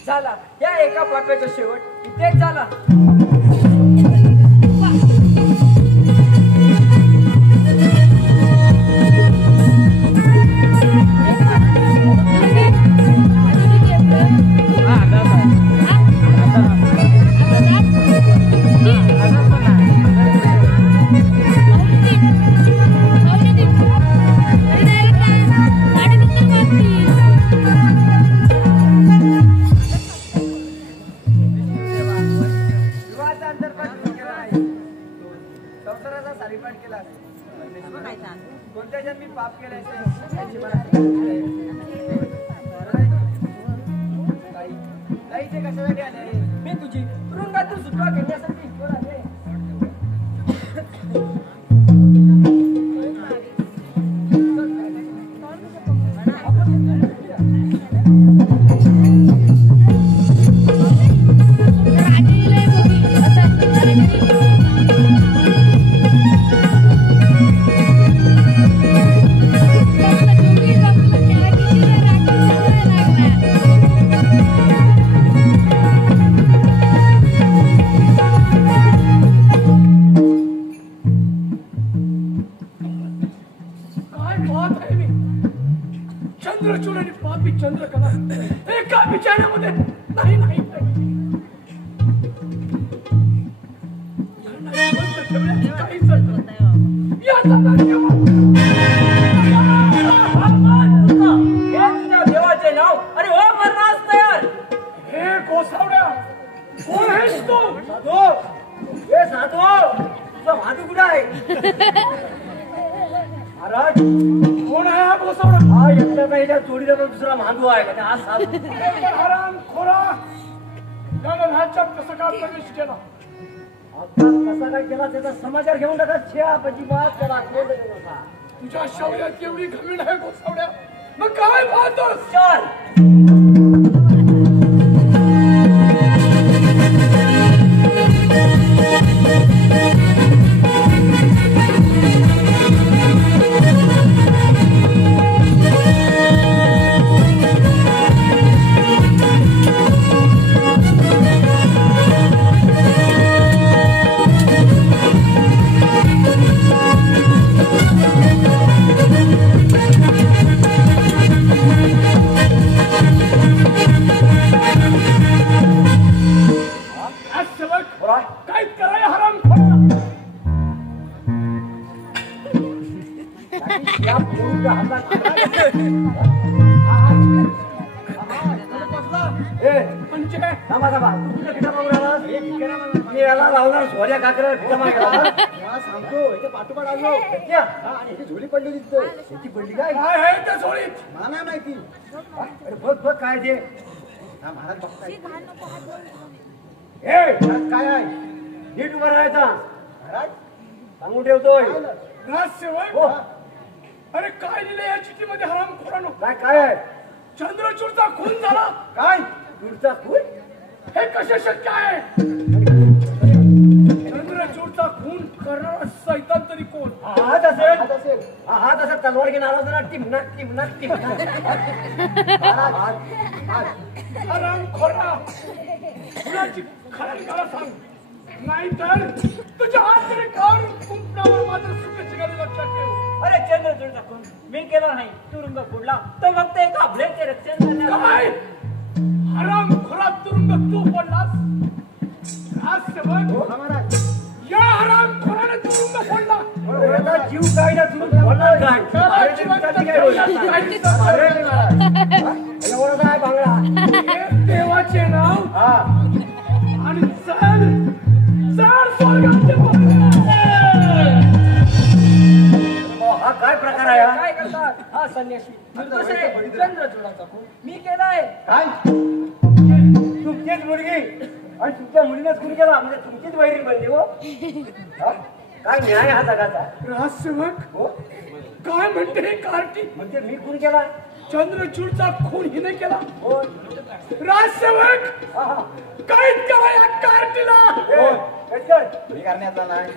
झाला या एका पाप्याचा शेवट इथेच झाला. विवाहाचा अंतर्भाग केला नाही. संसाराचा सारीपाट केला. कोणत्या जन्मी पाप केले असेल याची मला काही ते कशासाठी आले. मी तुझी तुरुंगातून सुटका करण्यासाठी इथवर आले. काय बात आहे मी चंद्रचूड आणि पापी चंद्रकला एका बिचाऱ्यामध्ये नाही नाही काहीच देवाचे नाव अरे हो मरणास तयार. हे गोसावड्या कोण आहेस तू? हे साधू तुझा माधू कुठं आहे? महाराज कोण आहे हा गोसावडा? हा एकटा पहिल्या जोडीला पण दुसरा मांडू आहे का? हा साधू हराम खोरा त्यानं राज्यात कसं काय प्रवेश केला? आता कसा काय केला त्याचा समाचार घेऊन टाका. छ्या अजिबात त्याला आठवण देऊ नका. तुझ्या शौर्यात एवढी घमिण आहे गोसावड्या मग काय पाहतोस? चल आज सेवक काय कराय हराम खोरा? या पोरीचा हातात म्हणजे थांबा थांबा. तुझं किती मागून आला? मी याला लावणार सोऱ्या काकऱ्या किती मागला सांगतो. इथे पाठोपाठ आलो आणि इथे झोली पडली तिथं. त्याची पडली काय? काय आहे त्या झोळीत? मला नाही माहिती. अरे बघ बघ काय ते. हा महाराज बघताय. ए काय आहे? नीट उभा राहायचा. महाराज सांगून ठेवतोय. सेवक हो. अरे काय लिहिलं या चिठ्ठीमध्ये हराम खोरानो? काय काय आहे? चंद्रचूडचा खून झाला. काय दूरचा खून? हे कसे शक्य आहे? चंद्रचूड चंद्रचूडचा खून करणारा सैतान तरी कोण? हाच असेल. हाच असा तलवार घेऊन आला होता ना, टिमना टिमना टिमना. हरामखोरा, कुणाची खरं मला सांग, नाहीतर तुझ्या हाताने काढून कुंपणावर मात्र सुखाची गाडी लक्षात ठेव. अरे चंद्रचूडचा खून मी केला नाही, तुरुंग फोडला तो फक्त एका आपल्याचे रक्षण करण्यासाठी. काय हरामखोरा तुरुंग तू पडलास? या हरामखोराने तुरुंग फोडला. याचा जीव काय ना तुरुंग फोडणार काय? एवढं काय बांगडा? हे देवाचे नाव हा आणि चल चल स्वर्गाचे बाहेर. हा काय प्रकार आहे हा? काय करतात हा संन्यासी? निर्दोष आहे. चंद्रचूडाचा खून मी केलाय. काय तुमचीच मुलगी आणि तुमच्या मुलीनेच खून केला म्हणजे तुमचीच वैरीण बनली हो? हा? काय न्याय हा जगाचा? राजसेवक हो काय म्हणते हे कार्टी? म्हणजे मी खून केला? चंद्रचूडचा खून हिने केला? हो राजसेवक हा हा काय करा या कार्टीला? हो मी करण्याचा नाही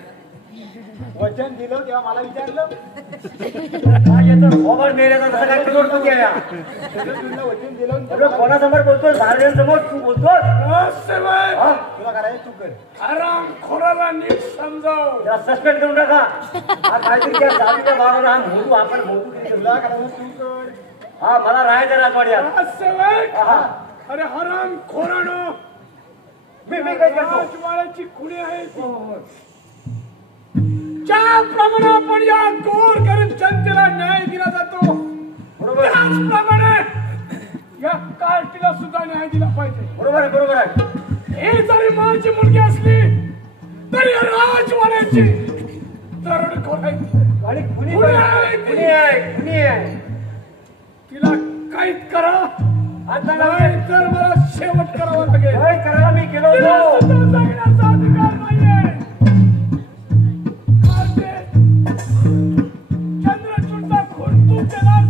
वचन दिलं तेव्हा मला विचारलं काय याचं खबर मेल्याचा तसं काय तुझं तू केल्या वचन दिलं कोणासमोर बोलतोय? समोर तू बोलतोय? राजसेवक तुला करायचं तू कर. हरामखोराला नीट समजाव. त्याला सस्पेंड करून टाका. हा काहीतरी त्या जातीच्या भावाला हा मोठू आपण मोठू किती तुला करायचं तू कर. हा मला राहायचं राजवाड्यात. राजसेवक हा अरे हरामखोरानो, मी काय करतो? राजवाड्याची खुणी आहे ज्याप्रमाणे आपण या गोर गरीब जनतेला न्याय दिला जातो त्याचप्रमाणे या कार्टीला सुद्धा न्याय दिला पाहिजे. बरोबर आहे बरोबर आहे. हे जरी माझी मुलगी असली तरी या राजवाड्याची दरोडेखोर आहे. आणि कुणी कुणी आहे ती? कुणी आहे कुणी आहे? तिला कैद करा आता नाही तर मला शेवट करावा लागेल. काय करायला मी गेलो तिला होतो? सुद्धा जगण्याचा अधिकार नाहीये. कार्टे, चंद्रचूडचा खून तू केलास,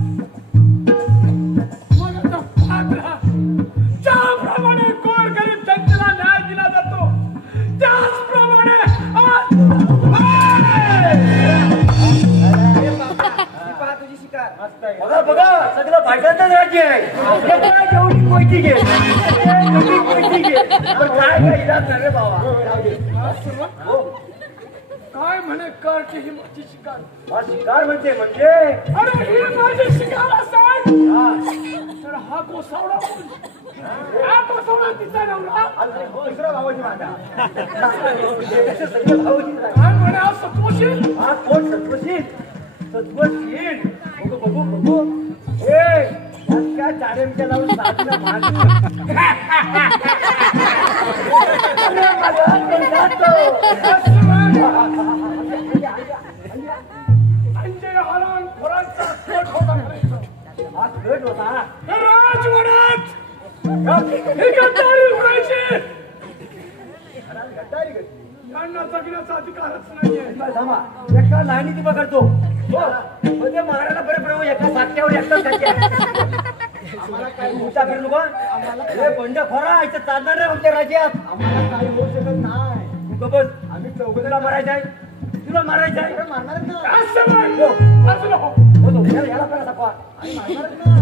मग आता पाहत राहा. ज्याप्रमाणे गोरगरीब जनतेला न्याय दिला जातो त्याचप्रमाणे आज पहा तुझी शिकार. बघा बघा सगळं भाषांचंच राज्य आहे. आपल्याला जेवढी कोयती घे तेवढी कोयती घे. पण काय काय इलाज नाही रे बाबा. हो काय म्हणे कार्टी ही माझी शिकार? हा शिकार म्हणजे अरे ही माझी शिकार असेल तर हा गोसावडा कोण? हा गोसावडा तिचा नवरा. दुसरा भावाची माझा सगळे भाऊची काय म्हणे हा सत्वशील? हा कोण सत्वशील सत्वशील बघू बघू बघू ए त्या चाड्यांच्या लावून साधूला मारली. अरे माझा पण जातो. संजय हरामखोरांचा कट होता करायचा. हा गट होता. या राजवाड्यात ही गद्दारी उडायची. यांना जगण्याचा अधिकारच नाहीये. थांबा एका लहानीची पकडतो म्हणजे मारायला बरं एका साठ्यावर एकटाच खात्या. आम्हाला काही मोठा फिरू नका. हे बंड खोरा इथं चालणार नाही आमच्या राज्यात. आम्हाला काही होऊ शकत नाही. तू बस आम्ही चौघाला मारायचं आहे. तुला मारायचं आहे. मारणार ना असं नाही. असं नको. याला पहिला दाखवा.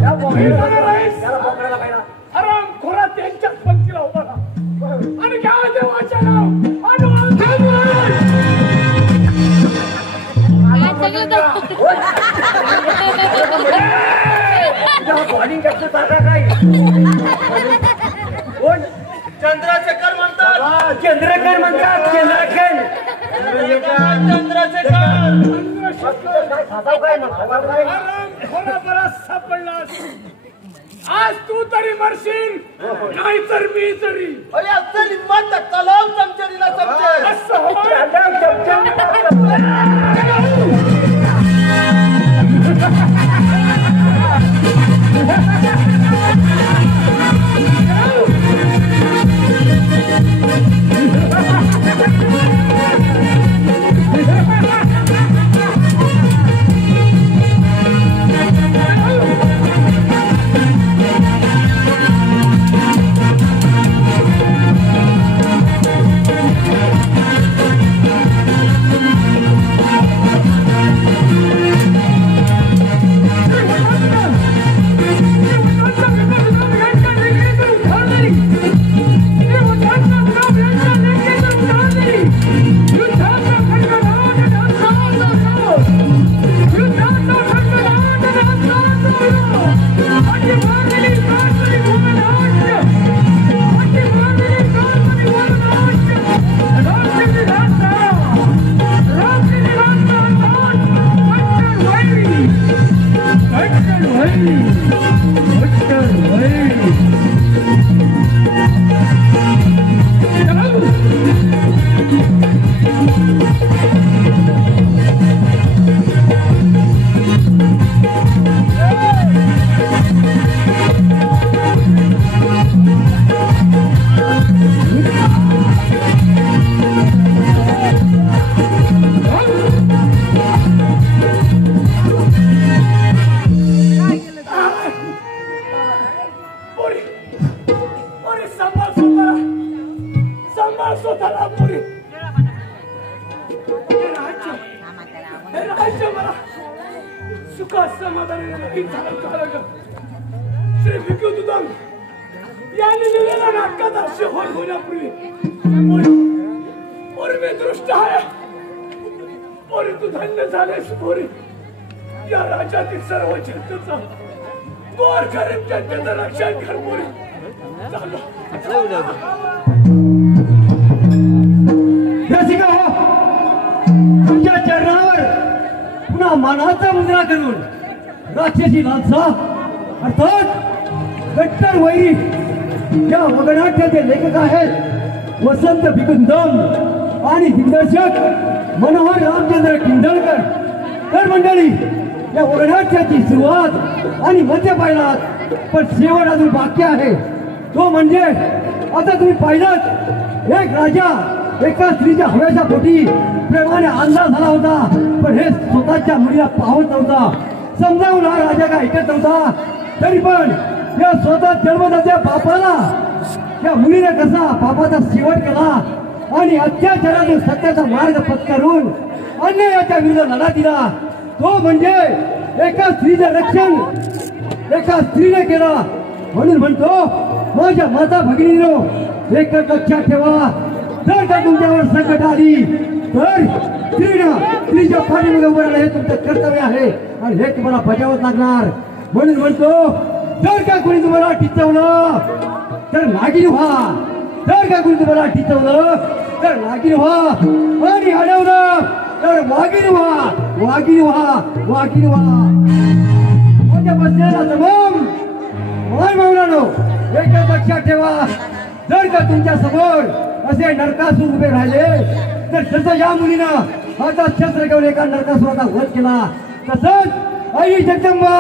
या बोकड्याला पहिला. हरामखोरा त्यांच्याच पंक्तीला उभा राहा. आणि घ्या देवाच्या नाव आणि बॉलिंग करतो तारा काय कोण? चंद्रशेखर म्हणतात. चंद्रकांत म्हणतात. चंद्रकांत चंद्रशेखर काय म्हणतात काय? हरामखोरा बराच सापडलास. आज तू तरी मरशील नाही तर मी तरी. अरे असेल हिंमत तलाव चमचरीला समजेल. असं होय. मला स्वतःला पुरी हे राज्य मला सुखा समाधानाने लगीन झालं. श्री विक्युतुदम यांनी लिहिलेला नाटकाचा शेवट होण्यापूर्वी पूर्वी दृष्ट आहे. पोरी तू धन्य झालेस पोरी. या राज्यातील सर्व जनतेचा गोर गरीब जनतेचं रक्षण कर पोरी. रसिका हो, तुमच्या चरणावर पुन्हा मानाचा मुद्रा करून राक्षसी लालसा अर्थात कट्टर वैरी या वगनाट्याचे लेखक आहेत वसंत भिकुंदम आणि दिग्दर्शक मनोहर रामचंद्र किंजळकर. तर मंडळी, या वगनाट्याची सुरुवात आणि मध्य पाहिलात, पण शेवट अजून बाकी आहे. तो म्हणजे आता तुम्ही पाहिलात, एक राजा एका स्त्रीच्या हव्याच्या पोटी प्रेमाने अंधा झाला होता, पण हे स्वतःच्या मुलीला पाहत नव्हता. समजावून हा राजा का ऐकत नव्हता. तरी पण या स्वतः जन्मदात्या बापाला या मुलीने कसा बापाचा शेवट केला आणि अत्याचारातून सत्याचा मार्ग पत्करून अन्यायाच्या विरुद्ध लढा दिला. तो म्हणजे एका स्त्रीचं रक्षण एका स्त्रीने केला. म्हणून म्हणतो, माझ्या माता भगिनीनो, एकच लक्षात ठेवा, जर का तुमच्यावर संकट आली तर स्त्रीच्या पाठीमागे उभं राहणं हे तुमचं कर्तव्य आहे आणि हे तुम्हाला बजावत लागणार. म्हणून म्हणतो, जर का कोणी तुम्हाला टिचवलं तर नागिन व्हा. जर का कोणी तुम्हाला टिचवलं तर नागिन व्हा आणि अडवलं तर वाघीण व्हा. वाघीण व्हा, वाघीण व्हा. माझ्या बसलेला तमाम माय मावलानो, एकच लक्षात ठेवा, जर का तुमच्या समोर असे नरकासूर उभे राहिले तर जसं या मुलीनं हातात शस्त्र घेऊन एका नरकासुराचा वध केला, तसंच आई जगदंबा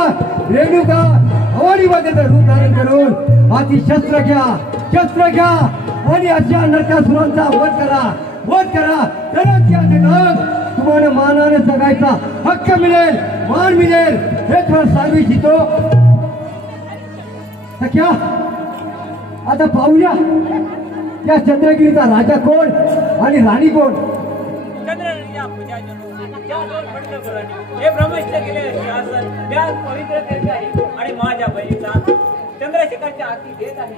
रेणुका भवानी मातेचं रूप धारण करून हाती शस्त्र घ्या आणि अशा नरकासुरांचा वध करा. तरच या जगात तुम्हाला मानाने जगायचा हक्क मिळेल, मान मिळेल. हे तुम्हाला सांगू इच्छितो. सख्या, आता पाहूया या चंद्रगिरीचा राजा कोण आणि राणी कोण. हे ब्रह्मचर्य गेले शासन त्या पवित्र तीर्थ आहे आणि माझ्या बहिणीचा चंद्रशेखरच्या हाती देत आहे.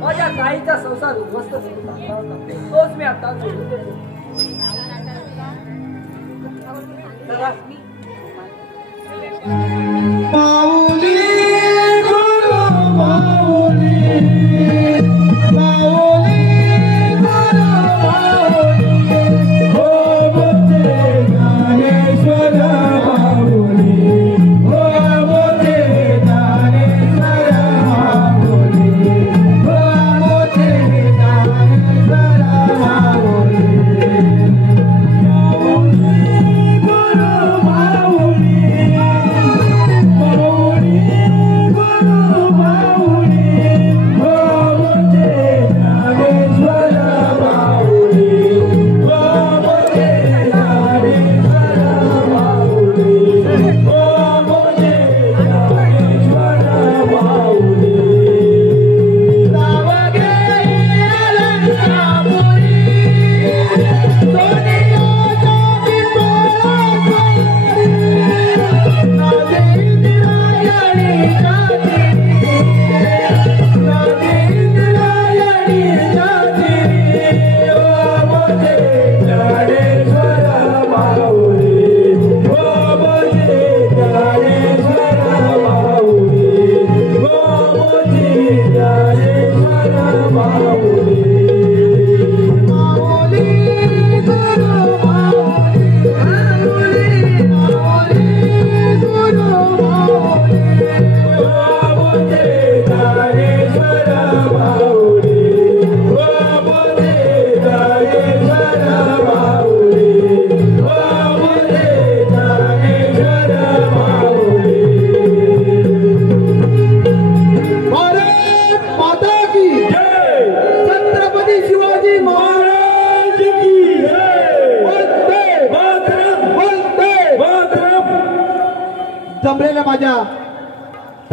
माझ्या ताईचा संसार उद्ध्वस्त झाला होता, तोच मी आता सोडून देतो. माऊली गुरु माऊली, माऊली गुरु माऊली, हो मोठे ज्ञानेश्वर माऊली, हो मोठे ज्ञानेश्वर माऊली, हो मोठे ज्ञानेश्वर माऊली.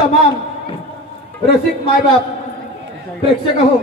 तमाम रसिक मायबाप प्रेक्षक हो